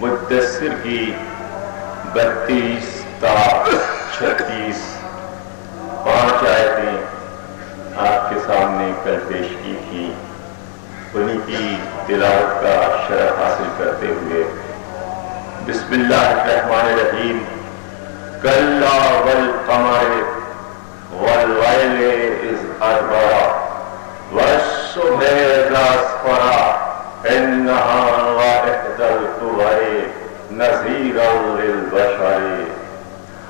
مدثر کی 32 تا 36 5 آیتیں آپ کے سامنے کل پیش کی تھی. انہی کی تلاوت کا شرف حاصل کرتے ہوئے بسم اللہ الرحمن الرحیم. کلا والقمر واللیل اذ ادبر والصبح اذا اسفر انہا لإحدی الکبر نذیرا للبشر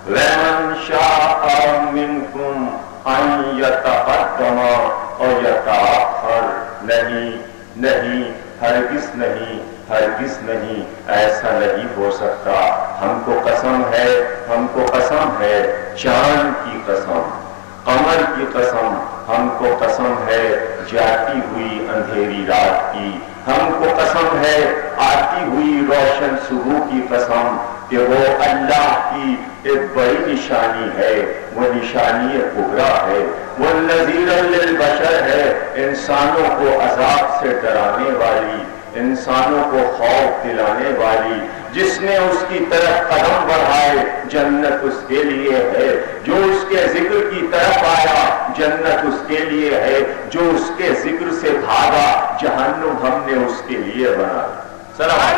لمن شاء منکم ان یتقدم اور یتأخر. نہیں ہرگز نہیں ایسا نہیں ہو سکتا. ہم کو قسم ہے چاند کی قسم، قمر کی قسم، ہم کو قسم ہے جاتی ہوئی اندھیری رات کی، ہم کو قسم ہے آتی ہوئی روشن صبح کی قسم کہ وہ اللہ کی ایک بڑی نشانی ہے، وہ نشانی کبریٰ ہے، وہ نذیر للبشر ہے، انسانوں کو عذاب سے ڈرانے والی، انسانوں کو خوف دلانے والی. جس نے اس کی طرف قدم بڑھائے جنت اس کے لیے ہے، جو اس کے ذکر کی طرف آیا جنت اس کے لیے ہے، جو اس کے ذکر سے بھاگا جہنم ہم نے اس کے لیے بنا. سلام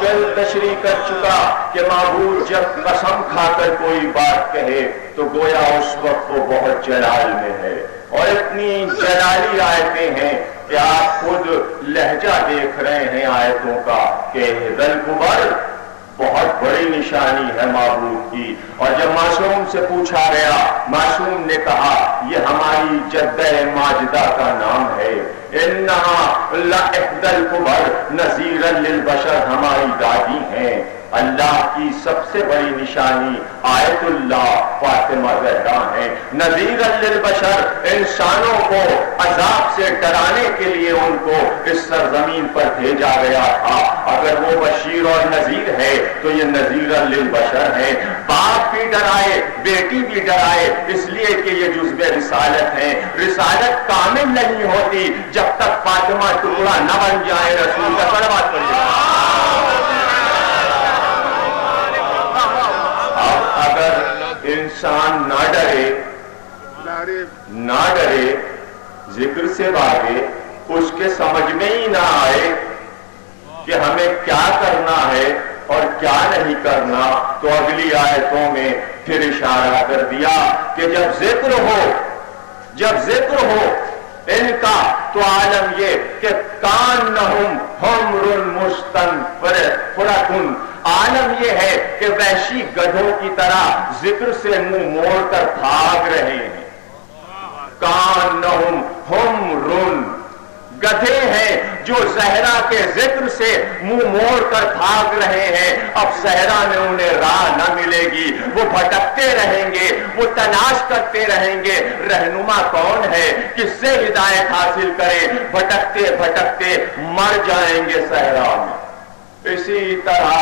کل تشریح کر چکا کہ معبود جب قسم کھا کر کوئی بات کہے تو گویا اس وقت وہ بہت جلال میں ہے، اور اتنی جلالی آیتیں ہیں کہ آپ خود لہجہ دیکھ رہے ہیں آیتوں کا کہ دل کبر بہت بڑی نشانی ہے معبود کی. اور جب معصوم سے پوچھا گیا، معصوم نے کہا یہ ہماری جدہ ماجدہ کا نام ہے، انہا لإحدی الکبر نذیرا للبشر، ہماری دادی ہیں. اللہ کی سب سے بڑی نشانی آیت اللہ فاطمہ زہرا ہے. نذیرا للبشر، انسانوں کو عذاب سے ڈرانے کے لیے ان کو اس سرزمین پر بھیجا گیا تھا. اگر وہ بشیر اور نذیر ہے تو یہ نذیرا للبشر ہے. باپ بھی ڈرائے بیٹی بھی ڈرائے، اس لیے کہ یہ جزو رسالت ہے. رسالت کامل نہیں ہوتی جب تک فاطمہ ٹکڑا نہ بن جائے. رسول کا صلوات پڑھیے. اگر انسان نہ ڈرے ذکر سے بھاگے، اس کے سمجھ میں ہی نہ آئے کہ ہمیں کیا کرنا ہے اور کیا نہیں کرنا، تو اگلی آیتوں میں پھر اشارہ کر دیا کہ جب ذکر ہو ان کا تو عالم یہ کہ کانہم حمر مستنفرۃ، عالم یہ ہے کہ وحشی گدھوں کی طرح ذکر سے منہ موڑ کر بھاگ رہے ہیں. کانہم حمر، گدھے ہیں جو زہرا کے ذکر سے منہ موڑ کر بھاگ رہے ہیں. اب زہرا میں انہیں راہ نہ ملے گی، وہ بھٹکتے رہیں گے، وہ تلاش کرتے رہیں گے رہنما کون ہے، کس سے ہدایت حاصل کریں. بھٹکتے بھٹکتے مر جائیں گے صحرا میں. اسی طرح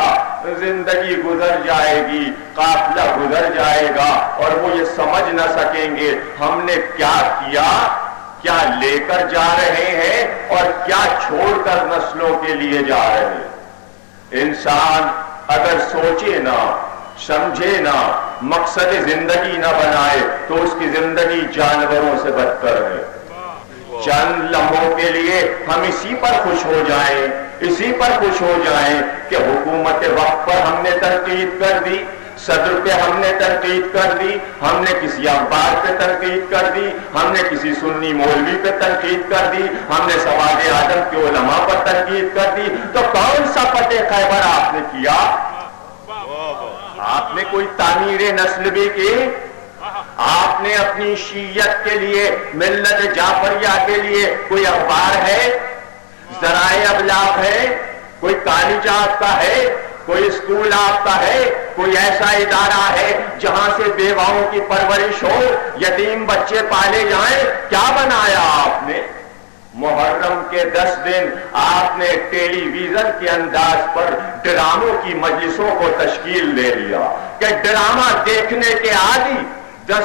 زندگی گزر جائے گی، قافلہ گزر جائے گا، اور وہ یہ سمجھ نہ سکیں گے ہم نے کیا کیا، کیا لے کر جا رہے ہیں اور کیا چھوڑ کر نسلوں کے لیے جا رہے ہیں. انسان اگر سوچے نہ، سمجھے نہ، مقصد زندگی نہ بنائے تو اس کی زندگی جانوروں سے بدتر ہے. چند لمحوں کے لیے ہم اسی پر خوش ہو جائیں کہ حکومت وقت پر ہم نے تنقید کر دی، صدر پہ ہم نے تنقید کر دی، ہم نے کسی اخبار پہ تنقید کر دی، ہم نے کسی سنی مولوی پہ تنقید کر دی، ہم نے سواد آدم کے علماء پر تنقید کر دی. تو کون سا فتح خیبر آپ نے کیا؟ آپ نے کوئی تعمیر نسل بھی کی؟ آپ نے اپنی شیعت کے لیے، ملت جعفریہ کے لیے کوئی اخبار ہے، ذرائع ابلاغ ہے، کوئی کالج آپ کا ہے، کوئی اسکول آپ کا ہے، کوئی ایسا ادارہ ہے جہاں سے بیواؤں کی پرورش ہو، یتیم بچے پالے جائیں؟ کیا بنایا آپ نے؟ محرم کے 10 دن آپ نے ٹیلی ویژن کے انداز پر ڈراموں کی مجلسوں کو تشکیل دے لیا کہ ڈرامہ دیکھنے کے عادی 10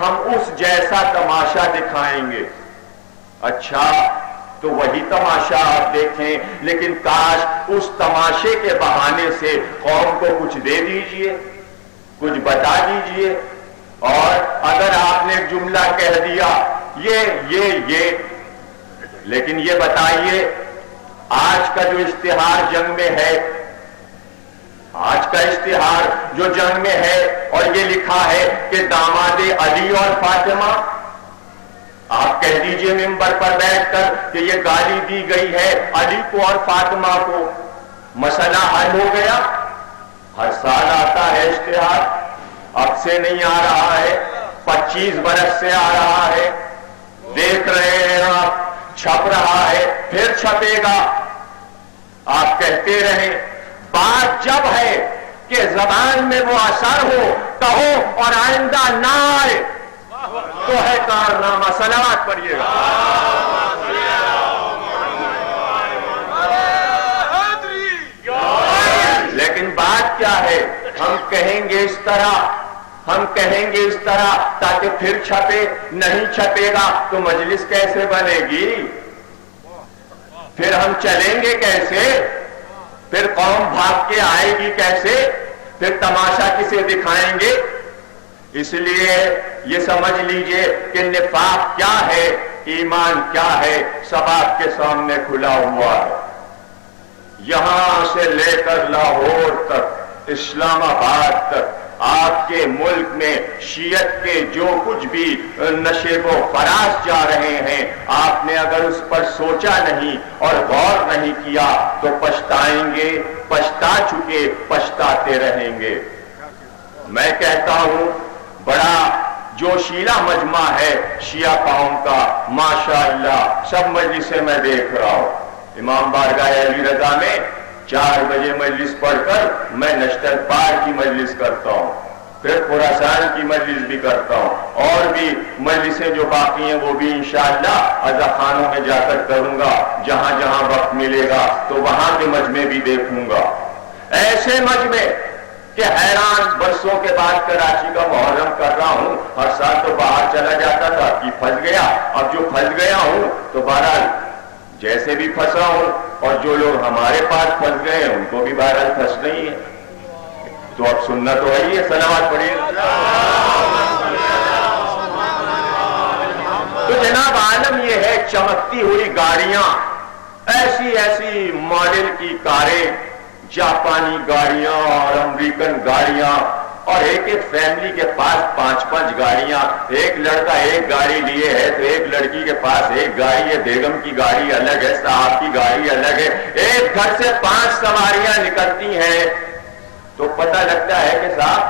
ہم اس جیسا تماشا دکھائیں گے۔ اچھا تو وہی تماشا آپ دیکھیں، لیکن کاش اس تماشے کے بہانے سے قوم کو کچھ دے دیجئے، کچھ بتا دیجئے۔ اور اگر آپ نے ایک جملہ کہہ دیا یہ لیکن یہ بتائیے آج کا جو اشتہار جنگ میں ہے، آج کا اشتہار جو جنگ میں ہے اور یہ لکھا ہے کہ داماد علی اور فاطمہ، آپ کہہ دیجئے ممبر پر بیٹھ کر کہ یہ گالی دی گئی ہے علی کو اور فاطمہ کو، مسئلہ حل ہو گیا۔ ہر سال آتا ہے اشتہار، اب سے نہیں آ رہا ہے، 25 برس سے آ رہا ہے، دیکھ رہے ہیں آپ، چھپ رہا ہے، پھر چھپے گا، آپ کہتے رہیں۔ بات جب ہے کہ زبان میں وہ اثر ہو، کہو اور آئندہ نہ آئے تو ہے کارنامہ۔ صلوات پڑھیے گا۔ لیکن بات کیا ہے، ہم کہیں گے اس طرح تاکہ پھر چھپے، نہیں چھپے گا تو مجلس کیسے بنے گی؟ پھر ہم چلیں گے کیسے؟ پھر قوم بھاگ کے آئے گی کیسے؟ پھر تماشا کسے دکھائیں گے؟ اس لیے یہ سمجھ لیجئے کہ نفاق کیا ہے، ایمان کیا ہے، سب آپ کے سامنے کھلا ہوا ہے۔ یہاں سے لے کر لاہور تک، اسلام آباد تک، آپ کے ملک میں شیعت کے جو کچھ بھی نشیب و فراز جا رہے ہیں، آپ نے اگر اس پر سوچا نہیں اور غور نہیں کیا تو پچھتائیں گے، پچھتا چکے، پچھتاتے رہیں گے۔ میں کہتا ہوں بڑا جوشیلا مجمع ہے شیعہ قوم کا، ماشاءاللہ سب مجلسیں میں دیکھ رہا ہوں۔ امام بارگاہ علی رضا میں 4 بجے مجلس پڑھ کر میں نشتر پار کی مجلس کرتا ہوں، پھر خراسان کی مجلس بھی کرتا ہوں، اور بھی مجلسیں جو باقی ہیں وہ بھی انشاءاللہ عزا خانوں میں جا کر کروں گا، جہاں جہاں وقت ملے گا تو وہاں کے مجمع بھی دیکھوں گا۔ ایسے مجمع کہ حیران، برسوں کے بعد کراچی کا محرم کر رہا ہوں، ہر سال تو باہر چلا جاتا تھا، کہ پھنس گیا، اب جو پھنس گیا ہوں تو بہرحال جیسے بھی پھنسا ہوں، اور جو لوگ ہمارے پاس پھنس گئے ہیں ان کو بھی بہرحال پھنس نہیں ہے، تو اب سننا تو ہے ہی ہے۔ صلوات پڑھیے۔ تو جناب عالم یہ ہے، چمکتی ہوئی گاڑیاں، ایسی ماڈل کی کاریں، جاپانی گاڑیاں اور امریکن گاڑیاں، اور ایک فیملی کے پاس 5 گاڑیاں، ایک لڑکا ایک گاڑی لیے ہے تو ایک لڑکی کے پاس ایک گاڑی ہے، بیگم کی گاڑی الگ ہے، صاحب کی گاڑی الگ ہے، ایک گھر سے 5 سواریاں نکلتی ہیں تو پتہ لگتا ہے کہ صاحب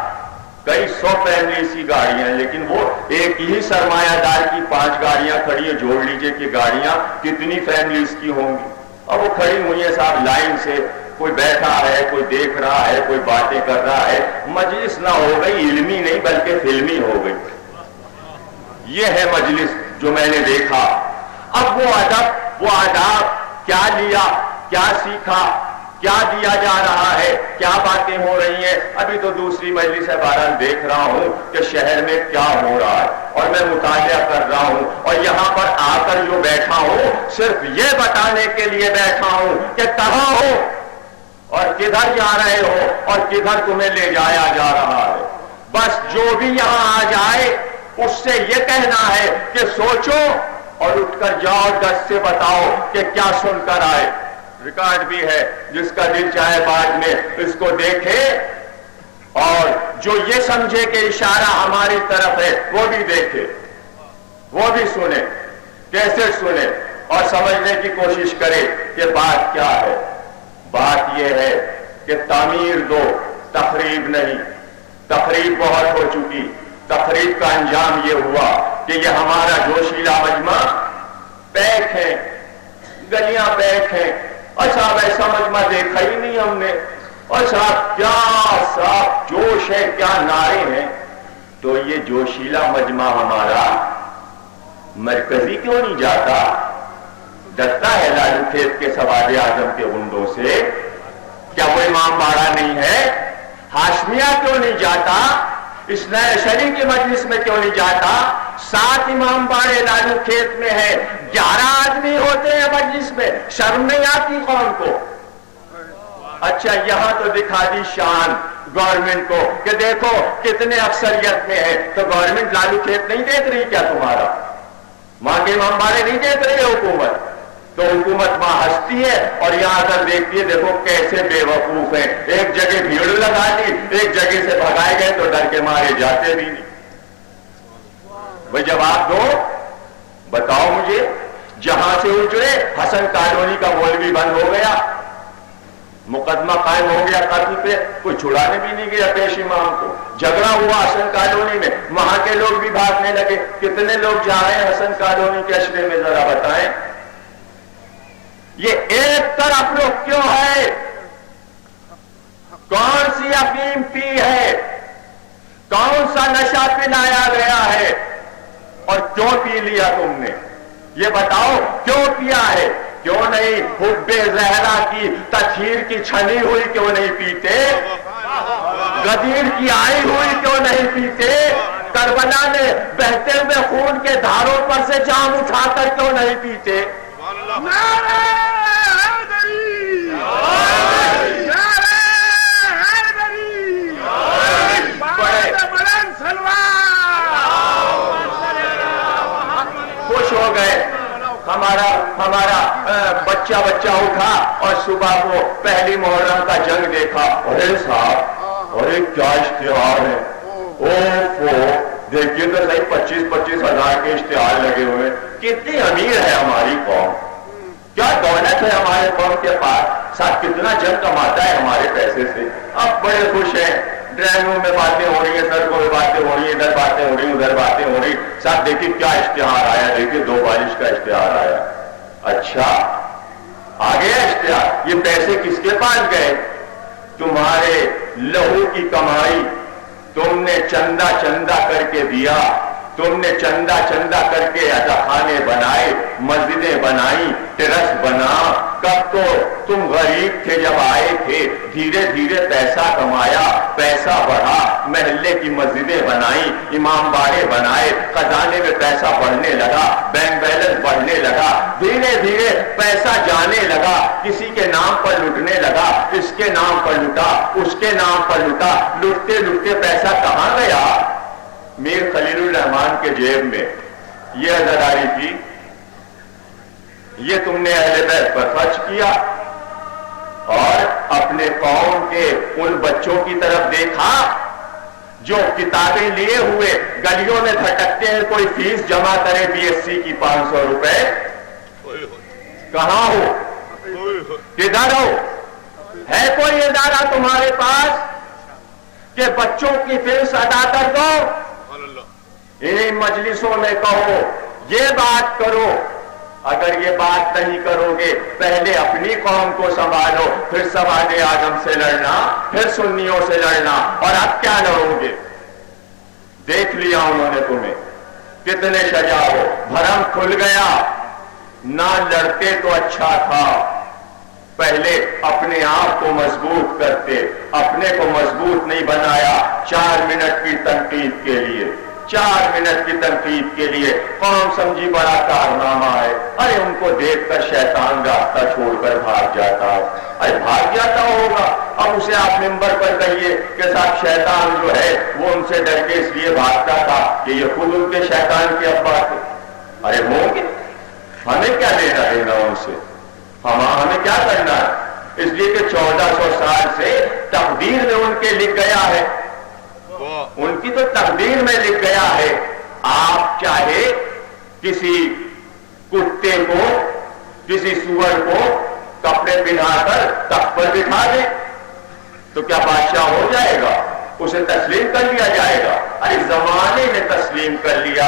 کئی 100 فیملیز کی گاڑیاں ہیں، لیکن وہ ایک ہی سرمایہ دار کی 5 گاڑیاں کھڑی ہیں، جوڑ لیجئے کہ گاڑیاں کتنی فیملیز کی ہوں گی۔ اور وہ کھڑی ہوئی ہیں صاحب لائن سے، کوئی بیٹھا ہے، کوئی دیکھ رہا ہے، کوئی باتیں کر رہا ہے، مجلس نہ ہو گئی علمی نہیں بلکہ فلمی ہو گئی۔ یہ ہے مجلس جو میں نے دیکھا۔ اب وہ ادب، وہ آداب کیا لیا، کیا سیکھا، کیا دیا جا رہا ہے، کیا باتیں ہو رہی ہیں، ابھی تو دوسری مجلس ہے، بہرحال دیکھ رہا ہوں کہ شہر میں کیا ہو رہا ہے، اور میں مطالعہ کر رہا ہوں، اور یہاں پر آ کر جو بیٹھا ہوں صرف یہ بتانے کے لیے بیٹھا ہوں کہ کہاں ہو اور کدھر جا رہے ہو اور کدھر تمہیں لے جایا جا رہا ہے۔ بس جو بھی یہاں آ جائے اس سے یہ کہنا ہے کہ سوچو اور اٹھ کر جاؤ، 10 سے بتاؤ کہ کیا سن کر آئے۔ ریکارڈ بھی ہے، جس کا دل چاہے بعد میں اس کو دیکھے، اور جو یہ سمجھے کہ اشارہ ہماری طرف ہے وہ بھی دیکھے، وہ بھی سنے، کیسے سنے اور سمجھنے کی کوشش کرے کہ بات کیا ہے۔ بات یہ ہے کہ تعمیر دو، تخریب نہیں۔ تخریب بہت ہو چکی، تخریب کا انجام یہ ہوا کہ یہ ہمارا جوشیلا مجمع پیک ہے، گلیاں پیک ہیں، اور صاحب ایسا مجمع دیکھا ہی نہیں ہم نے، اور صاحب کیا صاحب جوش ہے، کیا نعرے ہیں۔ تو یہ جوشیلا مجمع ہمارا مرکزی کیوں نہیں جاتا؟ ڈرتا ہے لالو کھیت کے سواد اعظم کے گنڈوں سے؟ کیا وہ امام باڑہ نہیں ہے؟ ہاشمیہ کیوں نہیں جاتا؟ اس نئے شریع کی مجلس میں کیوں نہیں جاتا؟ 7 امام باڑے لالو کھیت میں ہے، 11 آدمی ہوتے ہیں مجلس میں، شرم نہیں آتی قوم کو؟ اچھا یہاں تو دکھا دی شان گورنمنٹ کو کہ دیکھو کتنے اکثریت میں ہے، تو گورنمنٹ لالو کھیت نہیں دیکھ رہی کیا تمہارا؟ وہاں کے امام باڑے نہیں دیکھ رہی ہے حکومت؟ تو حکومت وہاں ہنستی ہے اور یہاں کر دیکھتی ہے دیکھو کیسے بے وقوف ہیں، ایک جگہ بھیڑ لگا دی، ایک جگہ سے بھگائے گئے تو ڈر کے مارے جاتے بھی نہیں۔ بھئی جواب دو، بتاؤ مجھے، جہاں سے اجڑے حسن کالونی کا مولوی بند ہو گیا، مقدمہ قائم ہو گیا قتل پہ، کوئی چھڑانے بھی نہیں گیا پیش امام کو، جھگڑا ہوا حسن کالونی میں، وہاں کے لوگ بھی بھاگنے لگے۔ کتنے لوگ جا رہے ہیں حسن کالونی کے اشرے میں ذرا بتائیں؟ یہ ایک طرف لوگ کیوں ہے؟ کون سی افیم پی ہے؟ کون سا نشہ پلایا گیا ہے؟ اور کیوں پی لیا تم نے؟ یہ بتاؤ کیوں پیا ہے؟ کیوں نہیں حب زہرا کی تطہیر کی چھنی ہوئی کیوں نہیں پیتے؟ غدیر کی آئی ہوئی کیوں نہیں پیتے؟ کربلا میں بہتے ہوئے خون کے دھاروں پر سے جام اٹھا کر کیوں نہیں پیتے؟ خوش ہو گئے، ہمارا بچہ اٹھا اور صبح کو پہلی محرم کا جنگ دیکھا، ارے صاحب ارے کیا اشتہار ہے، دیکھیے تو صحیح 25 ہزار کے اشتہار لگے ہوئے، کتنی امیر ہے ہماری قوم، کیا دولت ہے ہمارے قوم کے پاس، ساتھ کتنا جنگ کماتا ہے ہمارے پیسے سے۔ اب بڑے خوش ہیں، ڈرائنگ روم میں باتیں ہو رہی ہیں، سڑکوں میں باتیں ہو رہی ہیں، ادھر باتیں ہو رہی ہیں ادھر باتیں ہو رہی، صاحب دیکھیے کیا اشتہار آیا، دیکھیے 2 بالش کا اشتہار آیا۔ اچھا آ گیا اشتہار، یہ پیسے کس کے پاس گئے؟ تمہارے لہو کی کمائی، تم نے چندہ کر کے دیا، تم نے چندہ کر کے خانے بنائے، مسجدیں بنائی، ٹرس بنا۔ کب تو تم غریب تھے جب آئے تھے، دھیرے دھیرے پیسہ کمایا، پیسہ بڑھا، محلے کی مسجدیں بنائی، امام باڑے بنائے، خزانے میں پیسہ بڑھنے لگا، بینک بیلنس بڑھنے لگا، دھیرے دھیرے پیسہ جانے لگا، کسی کے نام پر لٹنے لگا، اس کے نام پر لٹا، اس کے نام پر لٹا، لٹتے لٹتے پیسہ کہاں گیا؟ میر خلیل الرحمان کے جیب میں۔ یہ عزاداری تھی، یہ تم نے اہل بیت پر خرچ کیا اور اپنے قوم کے ان بچوں کی طرف دیکھا جو کتابیں لیے ہوئے گلیوں میں بھٹکتے ہیں، کوئی فیس جمع کرے BSc کی 500 روپے، کہاں ہو؟ کدھر ہو؟ ہے کوئی ادارہ تمہارے پاس کہ بچوں کی فیس ادا کر دو؟ انہیں مجلسوں میں کہو یہ بات کرو، اگر یہ بات نہیں کرو گے پہلے اپنی قوم کو سنبھالو، پھر سواد اعظم سے لڑنا، پھر سنیوں سے لڑنا، اور اب کیا لڑو گے؟ دیکھ لیا انہوں نے تمہیں، کتنے شجاع ہو، بھرم کھل گیا، نہ لڑتے تو اچھا تھا، پہلے اپنے آپ کو مضبوط کرتے، اپنے کو مضبوط نہیں بنایا، 4 منٹ کی تنقید کے لیے، 4 منٹ کی تنقید کے لیے قوم سمجھی بڑا کارنامہ ہے، ارے ان کو دیکھ کر شیطان راستہ چھوڑ کر بھاگ جاتا ہے، ارے بھاگ جاتا ہوگا، اب اسے آپ ممبر پر کہیے کہ صاحب شیطان جو ہے وہ ان سے ڈر کے اس لیے بھاگتا تھا کہ یہ خود ان کے شیطان کے ابا تھے، ارے ہوں گے، ہمیں کیا لینا دینا ان سے، ہمیں کیا کرنا ہے، اس لیے کہ 1400 سال سے تقدیر میں ان کے لکھ گیا ہے، ان کی تو تقدیر میں لکھ گیا ہے، آپ چاہے کسی کتے کو، کسی سور کو کپڑے پہنا کر تخت پر بٹھا دیں تو کیا بادشاہ ہو جائے گا؟ اسے تسلیم کر لیا جائے گا؟ ارے زمانے نے تسلیم کر لیا،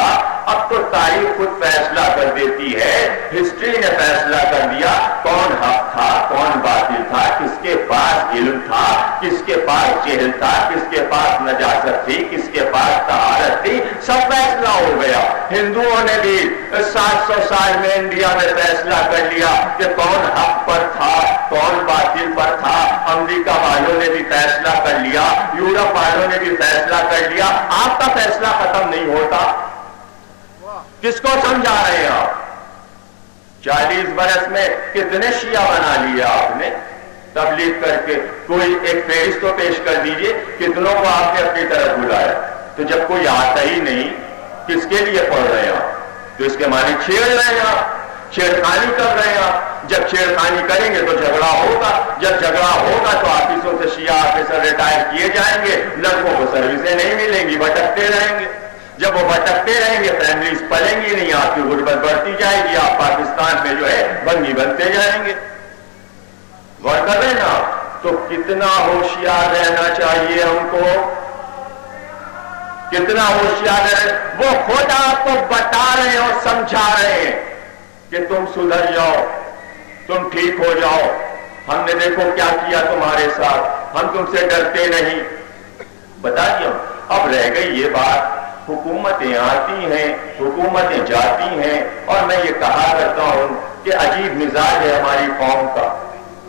اب تو تاریخ خود فیصلہ کر دیتی ہے، ہسٹری نے فیصلہ کر دیا کون حق تھا کون باطل تھا، کس کے پاس علم تھا کس کے پاس جہل تھا، کس کے پاس نجاست تھی کس کے پاس طہارت تھی، سب فیصلہ ہو گیا۔ ہندوؤں نے بھی 700 سال میں انڈیا میں فیصلہ کر لیا کہ کون حق پر تھا کون باطل پر تھا. امریکہ والوں نے بھی فیصلہ کر لیا, یورپ والوں نے بھی فیصلہ کر لیا. آپ کا فیصلہ ختم نہیں ہوتا. کس کو سمجھا رہے ہیں آپ؟ 40 برس میں کتنے شیعہ بنا لیا آپ نے تبلیغ کر کے؟ کوئی ایک فہرست تو پیش کر دیجئے کتنوں کو آپ نے اپنی طرف بلایا. تو جب کوئی آتا ہی نہیں کس کے لیے پڑھ رہے ہیں آپ؟ تو اس کے معنی چھیڑ رہے ہیں آپ, چھیڑخانی کر رہے ہیں آپ. جب چھیڑخانی کریں گے تو جھگڑا ہوگا, جب جھگڑا ہوگا تو آفیسوں سے شیعہ آفیسر ریٹائر کیے جائیں گے, لڑکوں کو سروسیں نہیں ملیں گی, بھٹکتے رہیں گے. جب وہ بھٹکتے رہیں گے فیملیز پلیں گی نہیں, آپ کی غربت بڑھتی جائے گی, آپ پاکستان میں جو ہے بنی بنتے جائیں گے. غور کر رہے ہیں نا. تو کتنا ہوشیار رہنا چاہیے ہم کو, کتنا ہوشیار رہے. وہ خود آپ کو بتا رہے ہیں اور سمجھا رہے ہیں کہ تم سدھر جاؤ, تم ٹھیک ہو جاؤ. ہم نے دیکھو کیا کیا تمہارے ساتھ, ہم تم سے ڈرتے نہیں. بتا دیا. اب رہ گئی یہ بات, حکومتیں آتی ہیں حکومتیں جاتی ہیں, اور میں یہ کہا کرتا ہوں کہ عجیب مزاج ہے ہماری قوم کا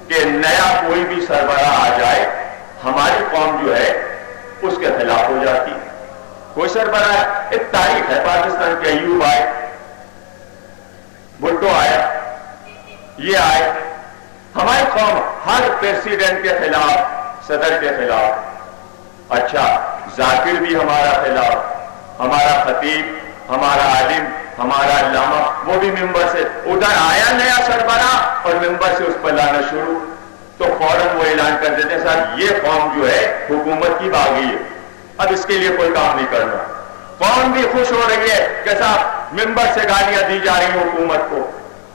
کہ نیا کوئی بھی سربراہ آ جائے ہماری قوم جو ہے اس کے خلاف ہو جاتی. کوئی سربراہ, ایک تاریخ ہے پاکستان کے, ایوب آئے, بھٹو آیا, یہ آئے. ہماری قوم ہر پریسیڈنٹ کے خلاف, صدر کے خلاف. اچھا ذاکر بھی ہمارا خلاف, ہمارا خطیب, ہمارا عالم, ہمارا علامہ, وہ بھی ممبر سے. ادھر آیا نیا سربراہ اور ممبر سے اس پر لانا شروع, تو فوراً وہ اعلان کر دیتے ہیں صاحب یہ قوم جو ہے حکومت کی باغی ہے, اب اس کے لیے کوئی کام نہیں کرنا. قوم بھی خوش ہو رہی ہے کہ صاحب ممبر سے گالیاں دی جا رہی ہیں حکومت کو.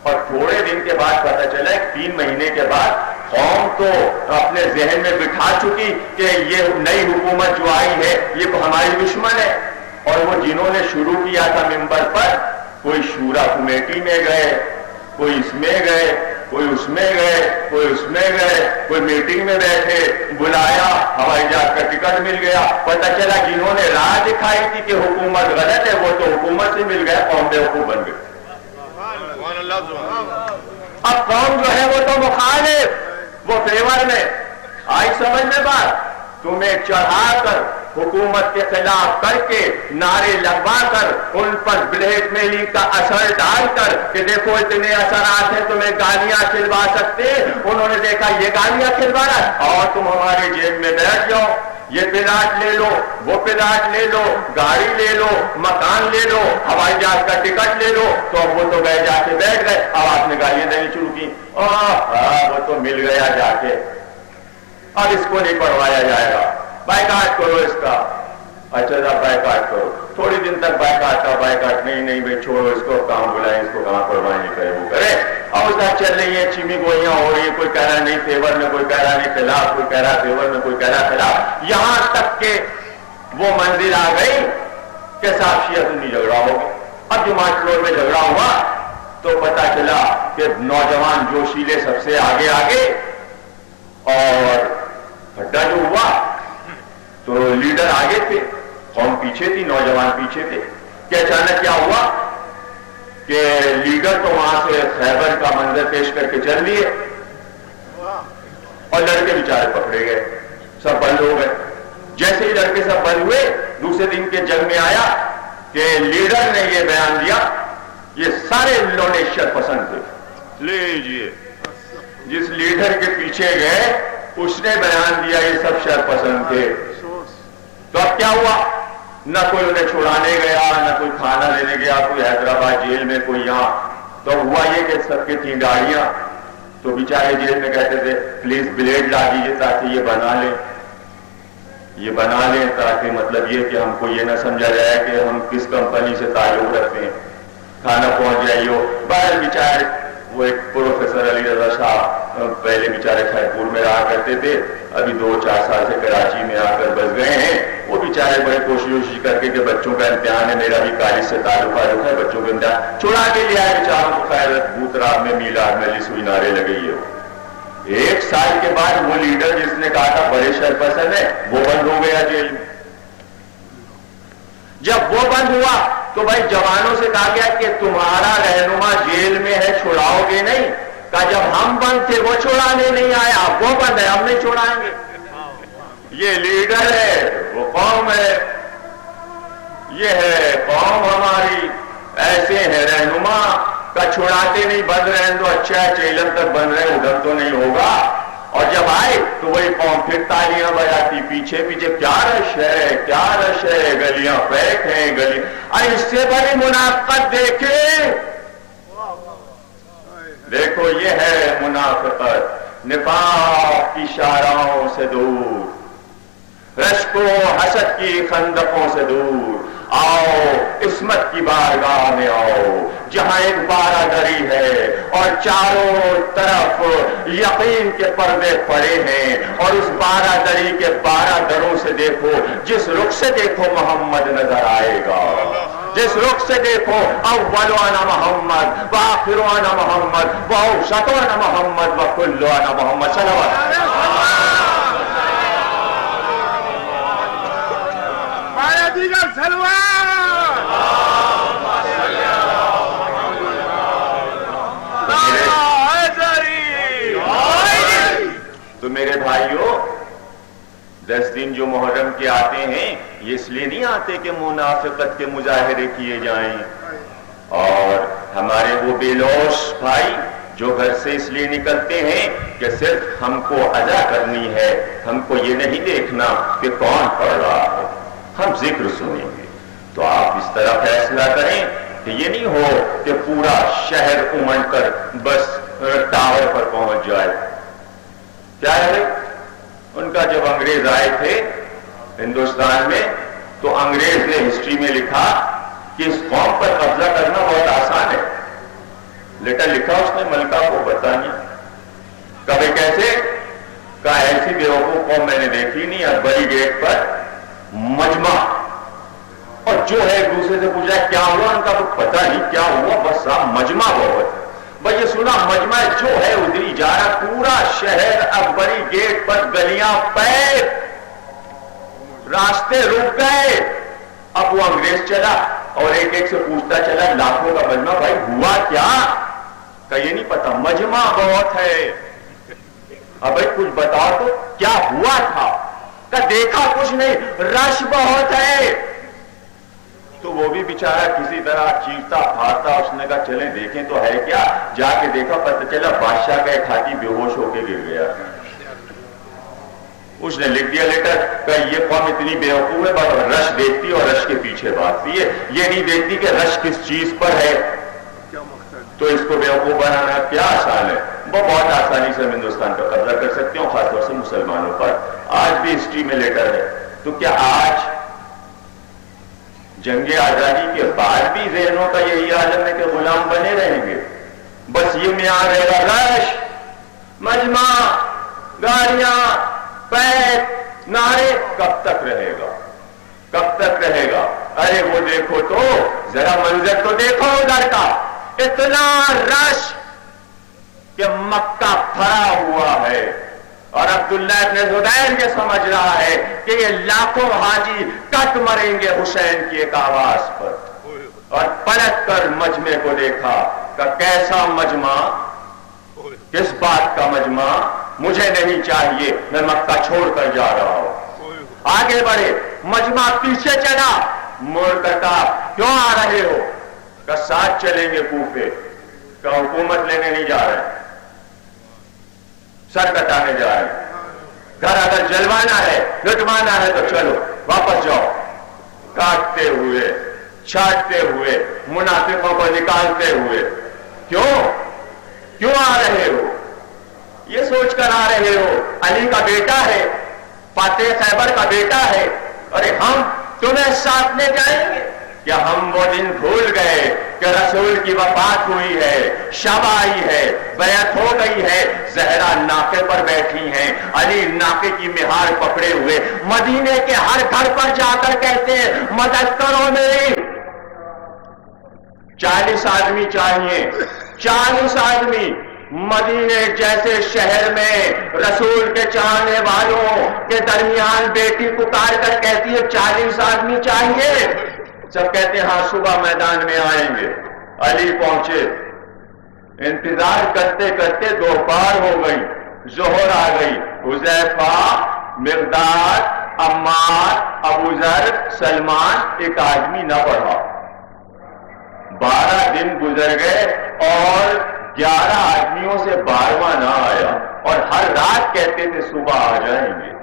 اور تھوڑے دن کے بعد پتہ چلا, 3 مہینے کے بعد قوم تو اپنے ذہن میں بٹھا چکی کہ یہ نئی حکومت جو آئی ہے یہ ہماری دشمن ہے. اور وہ جنہوں نے شروع کیا تھا ممبر پر, کوئی شورا کمیٹی میں گئے, کوئی اس میں گئے, کوئی اس میں گئے, کوئی اس میں گئے, کوئی میٹنگ میں بیٹھے, بلایا, ہوائی جہاز کا ٹکٹ مل گیا. پتہ چلا جنہوں نے راہ دکھائی تھی کہ حکومت غلط ہے وہ تو حکومت سے مل گیا, قوم بیوقوف بن گئی. اب قوم جو ہے وہ تو مخالف, وہ فیور میں آئی. سمجھ میں بات, تمہیں چڑھا کر حکومت کے خلاف کر کے نعرے لگوا کر ان پر بلیک میلنگ کا اثر ڈال کر کہ دیکھو اتنے اثرات ہیں, تمہیں گالیاں کھلوا سکتے. انہوں نے دیکھا یہ گالیاں کھلوا رہا اور تم ہمارے جیب میں بیٹھ جاؤ, یہ پلاٹ لے لو, وہ پلاٹ لے لو, گاڑی لے لو, مکان لے لو, ہوائی جہاز کا ٹکٹ لے لو. تو اب وہ تو گئے جا کے بیٹھ گئے, اب آپ نے گالیاں دینی شروع کی. وہ تو مل گیا جا کے, اب اس کو نہیں پڑھوایا جائے گا, بائیکاٹ کرو اس کا. اچھا صاحب بائیکاٹ کرو, تھوڑی دن تک بائیکاٹ کا بائیکاٹ, نہیں بھائی چھوڑو اس کو, کام بلائیں اس کو, کہاں پڑھوانی کرے وہ کرے. اور اس چل رہی ہیں چیمی گوئیاں ہو رہی ہیں, کوئی کہہ رہا نہیں فیور میں, کوئی کہہ رہا نہیں خلاف, کوئی کہہ رہا فیور میں, کوئی کہہ رہا خلاف. یہاں تک کہ وہ منزل آ گئی کہ صاحب شیعہ سنی جھگڑا ہو گیا. اب جماعت فلور میں جھگڑا ہوا تو پتا چلا کہ نوجوان جوشیلے سب سے آگے آگے, اور ہڈا جو ہوا تو لیڈر آگے تھے, قوم پیچھے تھی, نوجوان پیچھے تھے. کہ اچانک کیا ہوا کہ لیڈر تو وہاں سے خیبر کا منظر پیش کر کے چل لیے اور لڑکے بیچارے پکڑے گئے, سب بند ہو گئے. جیسے ہی لڑکے سب بند ہوئے, دوسرے دن کے جنگ میں آیا کہ لیڈر نے یہ بیان دیا, یہ سارے لونے شر پسند تھے. لیجیے, جس لیڈر کے پیچھے گئے اس نے بیان دیا یہ سب شر پسند تھے. تو اب کیا ہوا, نہ کوئی انہیں چھڑانے گیا, نہ کوئی کھانا لینے گیا, کوئی حیدرآباد جیل میں, کوئی یہاں. تو ہوا یہ کہ سب کی تھیں گاڑیاں, تو بیچارے جیل میں کہتے تھے پلیز بلیڈ لا دیجیے تاکہ یہ بنا لیں, تاکہ مطلب یہ کہ ہم کو یہ نہ سمجھا جائے کہ ہم کس کمپنی سے تعلق رکھتے ہیں, کھانا پہنچ جائے ہو. باہر بیچارے وہ ایک پروفیسر علی رضا صاحب پہلے بیچارے خیرپور میں رہا کرتے تھے, ابھی 2-4 سال سے کراچی میں آ کر بس گئے ہیں. وہ بیچارے بڑے کوشش کر کے کہ بچوں کا امتحان ہے, میرا بھی کالج سے تعلق ہے, بچوں کا امتحان چھڑا کے لے آئے بیچاروں کو. خیر بوتراب میں میلاد میں لسوئی نعرے لگئی ہے. 1 سال کے بعد وہ لیڈر جس نے کہا تھا بڑے شر پسند ہے, وہ بند ہو گیا جیل میں. جب وہ بند ہوا تو بھائی جوانوں سے کہا گیا کہ تمہارا رہنما جیل میں ہے، چھڑاؤ گے نہیں؟ کہا جب ہم بند تھے وہ چھڑانے نہیں آئے، اب وہ بند ہے ہم نہیں چھڑائیں گے۔ یہ لیڈر ہے، وہ قوم ہے، یہ ہے قوم ہماری، ایسے ہیں رہنما کا چھڑاتے نہیں، بند رہے تو اچھا ہے، چیلم تک بند رہے ادھر تو نہیں ہوگا۔ اور جب آئے تو وہی قوم پھر تالیاں بجاتی، پیچھے پیچھے کیا رش ہے، کیا رش ہے، گلیاں پیک ہیں، گلی ارے اس سے بڑی منافقت دیکھو یہ ہے منافقت، نفاق کی شاہراہوں سے دور، رشک و حسد کی خندقوں سے دور آؤ، عصمت کی بارگاہ میں آؤ جہاں ایک بارہ دری ہے اور چاروں طرف یقین کے پردے پڑے ہیں، اور اس بارہ دری کے 12 دروں سے دیکھو، جس رخ سے دیکھو محمد نظر آئے گا، جس رخ سے دیکھو اول انا محمد وآخر انا محمد واوسط انا محمد وکل انا محمد صلی اللہ علیہ وسلم۔ تو میرے بھائیوں، 10 دن جو محرم کے آتے ہیں یہ اس لیے نہیں آتے کہ منافقت کے مظاہرے کیے جائیں، اور ہمارے وہ بے لوش بھائی جو گھر سے اس لیے نکلتے ہیں کہ صرف ہم کو ادا کرنی ہے، ہم کو یہ نہیں دیکھنا کہ کون پڑھ رہا ہے، ہم ذکر سنیں گے، تو آپ اس طرح فیصلہ کریں کہ یہ نہیں ہو کہ پورا شہر امڑ کر بس ٹاور پر پہنچ جائے۔ کیا ہے ان کا، جب انگریز آئے تھے ہندوستان میں تو انگریز نے ہسٹری میں لکھا کہ اس قوم پر قبضہ کرنا بہت آسان ہے، لیٹر لکھا اس نے ملکہ کو برطانیہ، کبھی کیسے کہا ایسی بیوقوف قوم میں نے دیکھی نہیں، اکبری گیٹ پر مجمع، اور جو ہے ایک دوسرے سے پوچھا کیا ہوا، ان کا تو پتہ نہیں کیا ہوا، بس صاحب مجمع بہت ہے۔ بھئی یہ سنا مجمع جو ہے ادھری جا رہا، پورا شہر اکبری گیٹ پر گلیاں پیک، راستے رک گئے۔ اب وہ انگریز چلا اور ایک ایک سے پوچھتا چلا لاکھوں کا مجمع، بھائی ہوا کیا؟ کہ یہ نہیں پتا، مجمع بہت ہے۔ اب بھائی کچھ بتاؤ تو کیا ہوا تھا؟ کہ دیکھا کچھ نہیں، رش بہت ہے۔ تو وہ بھی بیچارہ کسی طرح چیختا پھاڑتا، اس نے کہا چلیں دیکھیں تو ہے کیا، جا کے دیکھا پتہ چلا بادشاہ کا ایک ہاتھی بے ہوش ہو کے گر گیا۔ اس نے لکھ دیا لیٹر کہ یہ قوم اتنی بیوقوف ہے، بس رش دیکھتی اور رش کے پیچھے بھاگتی ہے، یہ نہیں دیکھتی کہ رش کس چیز پر ہے، تو اس کو بیوقوف بنانا کیا آسان ہے، وہ بہت آسانی سے ہم ہندوستان پر قبضہ کر سکتے ہیں، خاص طور سے مسلمانوں پر۔ آج بھی ہسٹری میں لیٹر ہے، تو کیا آج جنگ آزادی کے بعد بھی ذہنوں کا یہی عالم ہے کہ غلام بنے رہیں گے؟ بس یہ معیار رہے گا، رش، مجمع، گاڑیاں، پیک، نعرے، کب تک رہے گا؟ کب تک رہے گا؟ ارے وہ دیکھو تو ذرا منظر تو دیکھو ادھر کا، اتنا رش کہ مکہ بھرا ہوا ہے، اور عبداللہ ابن زبیر یہ سمجھ رہا ہے کہ یہ لاکھوں حاجی کٹ مریں گے حسین کی ایک آواز پر، اور پلٹ کر مجمع کو دیکھا کہ کیسا مجمع، کس بات کا مجمع، مجھے نہیں چاہیے، میں مکہ چھوڑ کر جا رہا ہوں۔ آگے بڑھے، مجمع پیچھے چلا، مڑ کر کہا کیوں آ رہے ہو؟ کہ ساتھ چلیں گے کوفے، کہ حکومت لینے نہیں جا رہے، سر کٹانے جا رہے ہیں، گھر اگر جلوانا ہے لٹوانا ہے تو چلو واپس جاؤ۔ کاٹتے ہوئے، چھاٹتے ہوئے، منافقوں کو نکالتے ہوئے، کیوں آ رہے ہو؟ یہ سوچ کر آ رہے ہو علی کا بیٹا ہے، فاتح خیبر کا بیٹا ہے، ارے ہم تمہیں ساتھ لے جائیں گے؟ کیا ہم وہ دن بھول گئے کہ رسول کی وفات ہوئی ہے، شب آئی ہے، بیعت ہو گئی ہے، زہرا ناقے پر بیٹھی ہیں، علی ناقے کی مہار پکڑے ہوئے مدینے کے ہر گھر پر جا کر کہتے ہیں مدد کرو میری۔ 40 آدمی چاہیے، 40 آدمی مدینے جیسے شہر میں رسول کے چاہنے والوں کے درمیان بیٹی پکار کر کہتی ہے 40 آدمی چاہیے۔ سب کہتے ہیں ہاں صبح میدان میں آئیں گے. علی پہنچے، انتظار کرتے کرتے دوپہر ہو گئی، ظہر آ گئی. حذیفہ، مقداد، عمار، ابو ذر، سلمان، ایک آدمی نہ بڑھا. 12 دن گزر گئے اور 11 آدمیوں سے 12واں نہ آیا. اور ہر رات کہتے تھے صبح آ جائیں گے،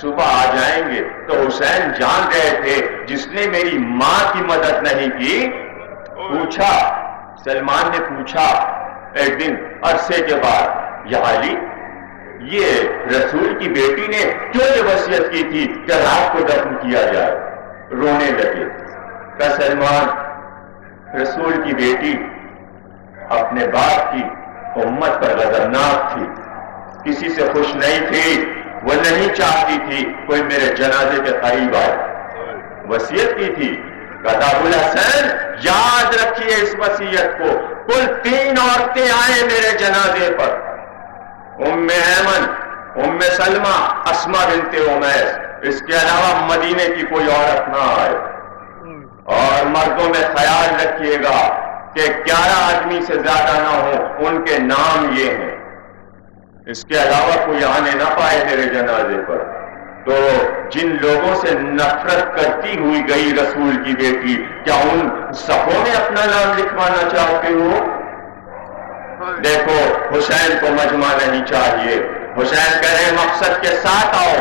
صبح آ جائیں گے. تو حسین جان گئے تھے جس نے میری ماں کی مدد نہیں کی. پوچھا، سلمان نے پوچھا ایک دن عرصے کے بعد، یا علی، یہ رسول کی بیٹی نے کیوں یہ وصیت کی تھی کہ رات کو دفن کیا جائے؟ رونے لگے. کہ سلمان، رسول کی بیٹی اپنے باپ کی امت پر غضبناک تھی، کسی سے خوش نہیں تھی. وہ نہیں چاہتی تھی کوئی میرے جنازے کے قریب آئے. وصیت کی تھی. کہا ابو الحسن، یاد رکھیے اس وصیت کو. کل 3 عورتیں آئیں میرے جنازے پر، ام ایمن، ام سلمہ، اسماء بنت امیس. اس کے علاوہ مدینے کی کوئی عورت نہ آئے. اور مردوں میں خیال رکھیے گا کہ 11 آدمی سے زیادہ نہ ہوں. ان کے نام یہ ہیں، اس کے علاوہ کوئی آنے نہ پائے میرے جنازے پر. تو جن لوگوں سے نفرت کرتی ہوئی گئی رسول کی بیٹی، کیا ان صفوں میں اپنا نام لکھوانا چاہتے ہو؟ دیکھو، حسین کو مجمع نہیں چاہیے. حسین کہہ رہے مقصد کے ساتھ آؤ،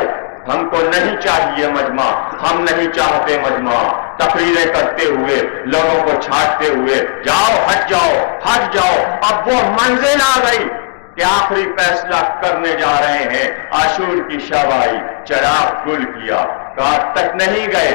ہم کو نہیں چاہیے مجمع، ہم نہیں چاہتے مجمع. تقریریں کرتے ہوئے، لوگوں کو چھانٹتے ہوئے، جاؤ ہٹ جاؤ ہٹ جاؤ. اب وہ منزل آ گئی کہ آخری فیصلہ کرنے جا رہے ہیں. عاشور کی شب آئی، چراغ گل کیا. کہا تک نہیں گئے،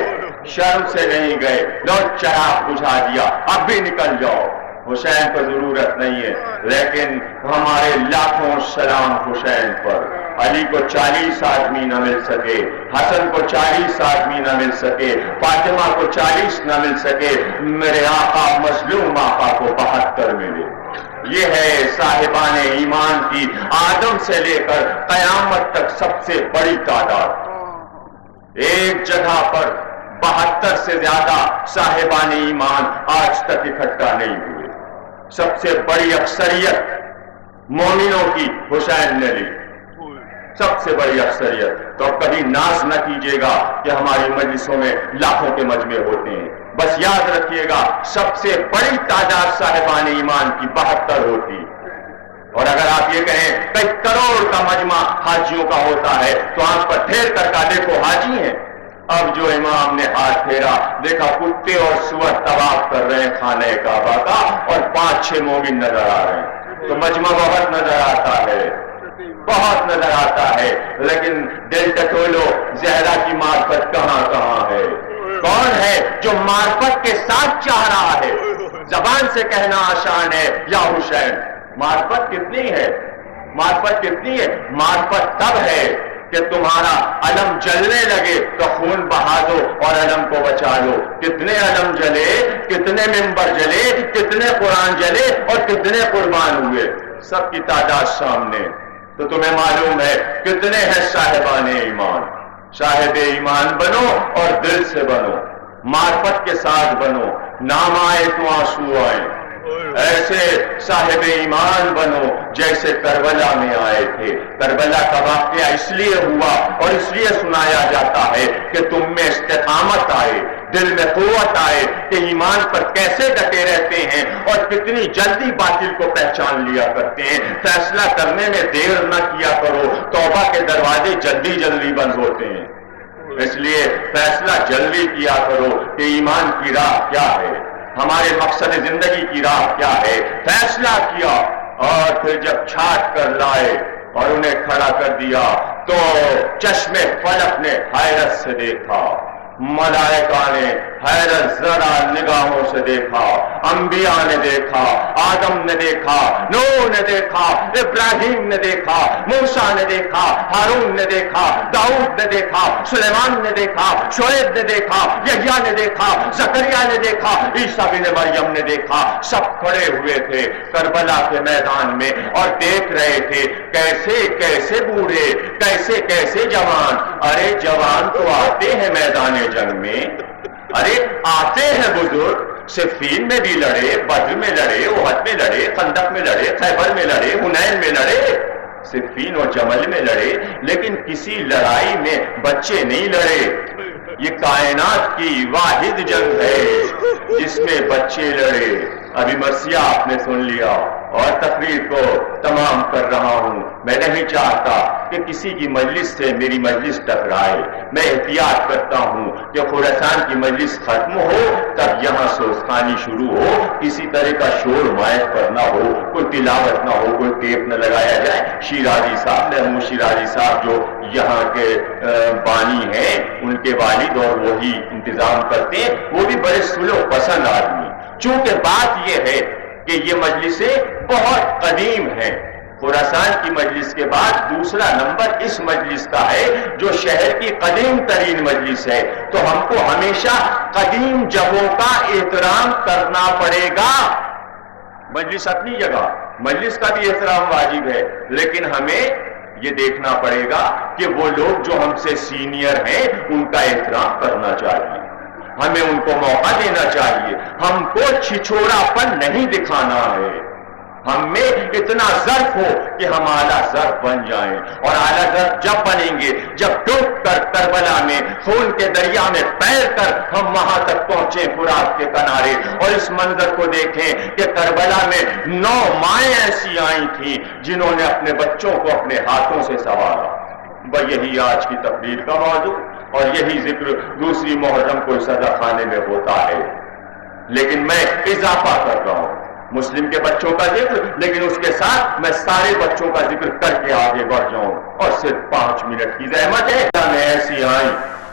شرم سے نہیں گئے، لو چراغ بجھا دیا، اب بھی نکل جاؤ. حسین کو ضرورت نہیں ہے، لیکن ہمارے لاکھوں سلام حسین پر. علی کو 40 آدمی نہ مل سکے، حسن کو 40 آدمی نہ مل سکے، فاطمہ کو 40 نہ مل سکے، میرے آقا مظلوم آقا کو 72 ملے. یہ ہے صاحبان ایمان کی آدم سے لے کر قیامت تک سب سے بڑی تعداد. ایک جگہ پر 72 سے زیادہ صاحبان ایمان آج تک اکٹھا نہیں ہوئے. سب سے بڑی اکثریت مومنوں کی حسین نے لی، سب سے بڑی اکثریت. تو کبھی ناز نہ کیجیے گا کہ ہماری مجلسوں میں لاکھوں کے مجمع ہوتے ہیں. بس یاد رکھیے گا سب سے بڑی تعداد صاحبان ایمان کی 72 ہوتی. اور اگر آپ یہ کہیں کئی کروڑ کا مجمع حاجیوں کا ہوتا ہے تو آنکھ پر پھیر کر کا دیکھو حاجی ہیں. اب جو امام نے ہاتھ پھیرا، دیکھا کتے اور سور طواف کر رہے ہیں خانہ کعبہ کا، اور 5-6 مومن نظر آ رہے ہیں. تو مجمع بہت نظر آتا ہے، بہت نظر آتا ہے، لیکن دل ٹٹولو زہرا کی معرفت کہاں کہاں ہے؟ کون ہے جو معرفت کے ساتھ چاہ رہا ہے؟ زبان سے کہنا آسان ہے یا حسین. معرفت کتنی ہے؟ معرفت کتنی ہے؟ معرفت تب ہے کہ تمہارا علم جلنے لگے تو خون بہا دو اور علم کو بچا لو. کتنے علم جلے، کتنے ممبر جلے، کتنے قرآن جلے اور کتنے قربان ہوئے، سب کی تعداد سامنے. تو تمہیں معلوم ہے کتنے ہیں صاحبان ایمان. صاحب ایمان بنو اور دل سے بنو، معرفت کے ساتھ بنو. نام آئے تو آنسو آئے. ایسے صاحب ایمان بنو جیسے کربلا میں آئے تھے. کربلا کا واقعہ اس لیے ہوا اور اس لیے سنایا جاتا ہے کہ تم میں استقامت آئے، دل میں قوت آئے کہ ایمان پر کیسے ڈٹے رہتے ہیں اور کتنی جلدی باطل کو پہچان لیا کرتے ہیں. فیصلہ کرنے میں دیر نہ کیا کرو، توبہ کے دروازے جلدی جلدی بند ہوتے ہیں. اس لیے فیصلہ جلدی کیا کرو کہ ایمان کی راہ کیا ہے، ہمارے مقصد زندگی کی راہ کیا ہے. فیصلہ کیا اور پھر جب چھانٹ کر لائے اور انہیں کھڑا کر دیا تو چشمے فلک نے حیرت سے دیکھا، ملائکہ نے حیرت زدہ نگاہوں سے دیکھا، انبیاء نے دیکھا، آدم نے دیکھا، نوح نے دیکھا، ابراہیم نے دیکھا، موسیٰ نے دیکھا، ہارون نے دیکھا، داؤد نے دیکھا، سلیمان نے دیکھا، شعیب نے دیکھا، یحییٰ نے دیکھا، زکریا نے دیکھا، عیسیٰ بن مریم نے دیکھا. سب کھڑے ہوئے تھے کربلا کے میدان میں اور دیکھ رہے تھے کیسے کیسے بوڑھے، کیسے کیسے جوان. ارے جوان تو آتے ہیں میدان جنگ میں، ارے آتے ہیں بزرگ، صفین میں بھی لڑے، بدر میں لڑے، احد میں لڑے، خندق میں لڑے، خیبر میں لڑے، حنین میں لڑے، صفین اور جمل میں لڑے، لیکن کسی لڑائی میں بچے نہیں لڑے۔ یہ کائنات کی واحد جنگ ہے جس میں بچے لڑے۔ ابھی مرثیہ آپ نے سن لیا اور تقریر کو تمام کر رہا ہوں۔ میں نہیں چاہتا کہ کسی کی مجلس سے میری مجلس ٹکرائے۔ میں احتیاط کرتا ہوں کہ خراسان کی مجلس ختم ہو تب یہاں سوزخانی شروع ہو، کسی طرح کا شور مائک پر نہ ہو، کوئی تلاوت نہ ہو، کوئی ٹیپ نہ لگایا جائے۔ شیرازی صاحب، محمود شیرازی صاحب جو یہاں کے بانی ہیں، ان کے والد اور وہی انتظام کرتے ہیں، وہ بھی بڑے سلوک پسند آدمی۔ چونکہ بات یہ ہے کہ یہ مجلسیں بہت قدیم ہیں، خراسان کی مجلس کے بعد دوسرا نمبر اس مجلس کا ہے جو شہر کی قدیم ترین مجلس ہے، تو ہم کو ہمیشہ قدیم جگہوں کا احترام کرنا پڑے گا۔ مجلس اپنی جگہ، مجلس کا بھی احترام واجب ہے، لیکن ہمیں یہ دیکھنا پڑے گا کہ وہ لوگ جو ہم سے سینئر ہیں ان کا احترام کرنا چاہیے، ہمیں ان کو موقع دینا چاہیے، ہم کو چھچھوڑا پن نہیں دکھانا ہے۔ ہم میں اتنا ظرف ہو کہ ہم اعلیٰ ظرف بن جائیں، اور اعلیٰ ظرف جب بنیں گے جب ڈوب کر کربلا میں خون کے دریا میں تیر کر ہم وہاں تک پہنچے فرات کے کنارے، اور اس منظر کو دیکھیں کہ کربلا میں 9 مائیں ایسی آئی تھیں جنہوں نے اپنے بچوں کو اپنے ہاتھوں سے سنوارا۔ یہی آج کی تقریر کا موضوع، اور یہی ذکر دوسری محرم کو سزا خانے میں ہوتا ہے، لیکن میں اضافہ کر رہا ہوں مسلم کے بچوں کا ذکر، لیکن اس کے ساتھ میں سارے بچوں کا ذکر کر کے آگے بڑھ جاؤں، اور صرف 5 منٹ کی زحمت ہے۔ میں ایسی آئیں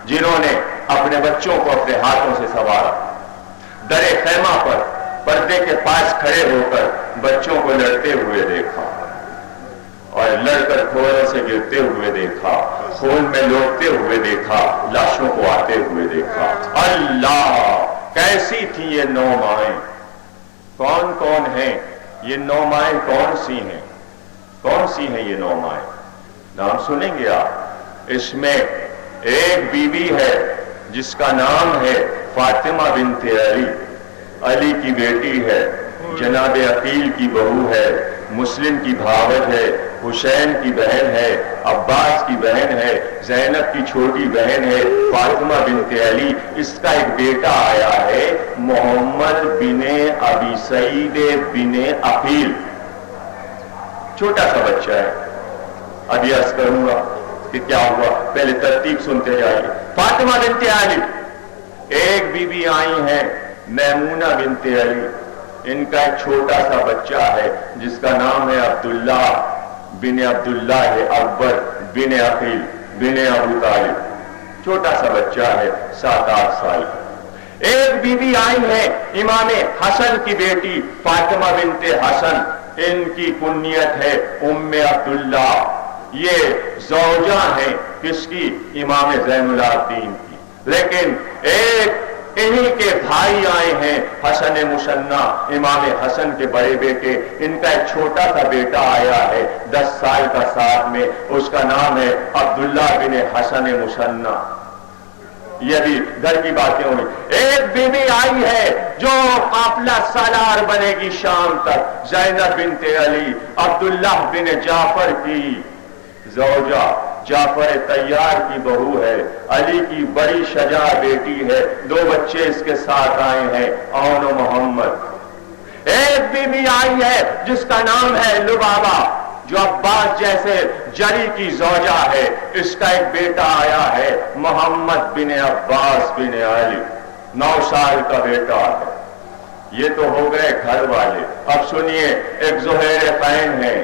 جنہوں نے اپنے بچوں کو اپنے ہاتھوں سے سنوارا، درے خیمہ پر پردے کے پاس کھڑے ہو کر بچوں کو لڑتے ہوئے دیکھا، اور لڑ کر کھوڑوں سے گرتے ہوئے دیکھا، خون میں لوٹتے ہوئے دیکھا، لاشوں کو آتے ہوئے دیکھا۔ اللہ، کیسی تھی یہ 9 مائیں؟ کون کون ہیں یہ 9 مائیں؟ کون سی ہیں؟ کون سی ہیں یہ 9 مائیں؟ نام سنیں گے آپ؟ اس میں ایک بی بی ہے جس کا نام ہے فاطمہ بنت علی، علی کی بیٹی ہے، جناب عقیل کی بہو ہے، مسلم کی بھاوج ہے، حسین کی بہن ہے، عباس کی بہن ہے، زینب کی چھوٹی بہن ہے، فاطمہ بنت علی۔ اس کا ایک بیٹا آیا ہے محمد بن ابی سعید بن عقیل، چھوٹا سا بچہ ہے۔ ابھی عرض کروں گا کہ کیا ہوا، پہلے ترتیب سنتے جائیے۔ فاطمہ بنت علی، ایک بی بی آئی ہیں میمونہ بنت علی، ان کا ایک چھوٹا سا بچہ ہے جس کا نام ہے عبداللہ بن عبداللہ اکبر بن عقیل بن ابو طالب، چھوٹا سا بچہ ہے 7-8 سال۔ ایک بی بی آئی ہے امام حسن کی بیٹی فاطمہ بنت حسن، ان کی کنیت ہے ام عبداللہ، یہ زوجہ ہیں کس کی؟ امام زین العابدین کی۔ لیکن ایک انہی کے بھائی آئے ہیں حسن مثنی، امام حسن کے بڑے بیٹے، ان کا ایک چھوٹا سا بیٹا آیا ہے 10 سال کا ساتھ میں، اس کا نام ہے عبداللہ بن حسن مثنی۔ یہ بھی گھر کی باتیں ہوئی۔ ایک بی بی آئی ہے جو قافلہ سالار بنے گی شام تک، زینب بنت علی، عبداللہ بن جعفر کی زوجہ، جعفر طیار کی بہو ہے، علی کی بڑی شجاع بیٹی ہے، 2 بچے اس کے ساتھ آئے ہیں، اون و محمد۔ ایک بی بی آئی ہے جس کا نام ہے لبابہ، جو عباس جیسے جری کی زوجہ ہے، اس کا ایک بیٹا آیا ہے محمد بن عباس بن علی، 9 سال کا بیٹا ہے۔ یہ تو ہو گئے گھر والے۔ اب سنیے، ایک زہیر قین ہے،